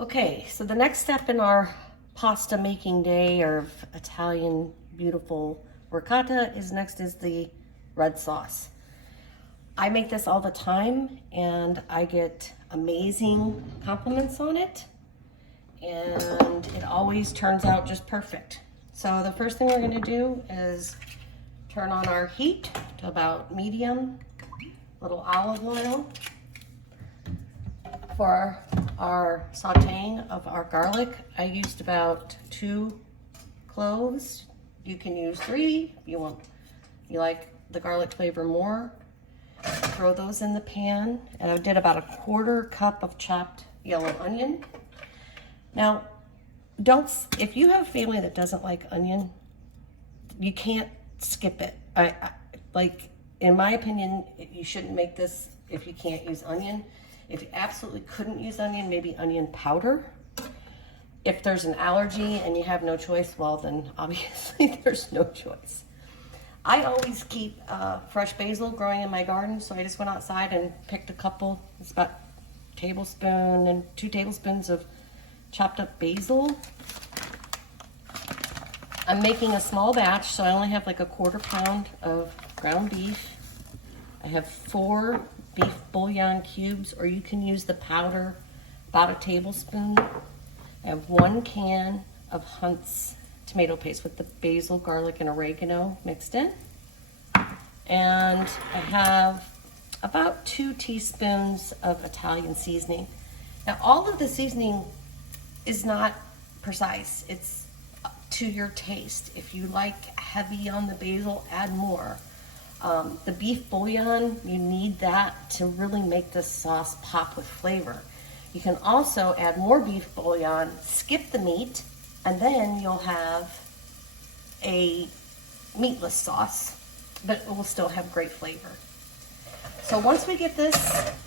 Okay, so the next step in our pasta making day of Italian beautiful ricotta is the red sauce. I make this all the time and I get amazing compliments on it, and it always turns out just perfect. So the first thing we're going to do is turn on our heat to about medium, little olive oil for our sauteing of our garlic. I used about 2 cloves. You can use 3 if you like the garlic flavor more. Throw those in the pan, and I did about a 1/4 cup of chopped yellow onion. Now, if you have a family that doesn't like onion, you can't skip it. Like, in my opinion, you shouldn't make this if you can't use onion. If you absolutely couldn't use onion, maybe onion powder. If there's an allergy and you have no choice, well then obviously there's no choice. I always keep fresh basil growing in my garden, so I just went outside and picked a couple. It's about a tablespoon and 2 tablespoons of chopped up basil. I'm making a small batch, so I only have like a 1/4 pound of ground beef. I have 4 beef bouillon cubes, or you can use the powder, about a tablespoon. I have 1 can of Hunt's tomato paste with the basil, garlic, and oregano mixed in. And I have about 2 teaspoons of Italian seasoning. Now, all of the seasoning is not precise. It's to your taste. If you like heavy on the basil, add more. The beef bouillon, you need that to really make this sauce pop with flavor. You can also add more beef bouillon, skip the meat, and then you'll have a meatless sauce, but it will still have great flavor. So once we get this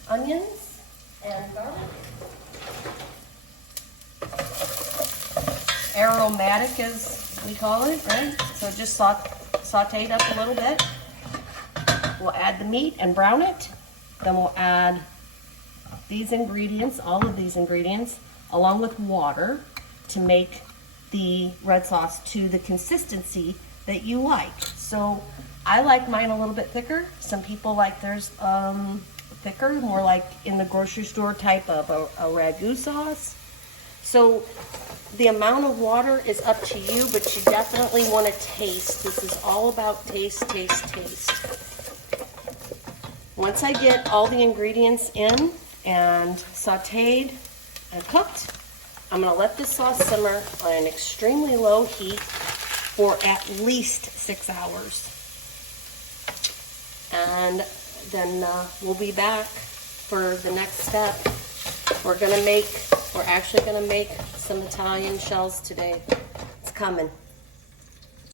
onions and garlic aromatic, as we call it, right? So just sauteed up a little bit. We'll add the meat and brown it. Then we'll add these ingredients, all of these ingredients, along with water to make the red sauce to the consistency that you like. So I like mine a little bit thicker. Some people like theirs thicker, more like in the grocery store type of a ragu sauce. So the amount of water is up to you, but you definitely want to taste. This is all about taste, taste, taste. Once I get all the ingredients in and sauteed and cooked, I'm going to let this sauce simmer on an extremely low heat for at least 6 hours. And then we'll be back for the next step. We're actually going to make some Italian shells today. It's coming.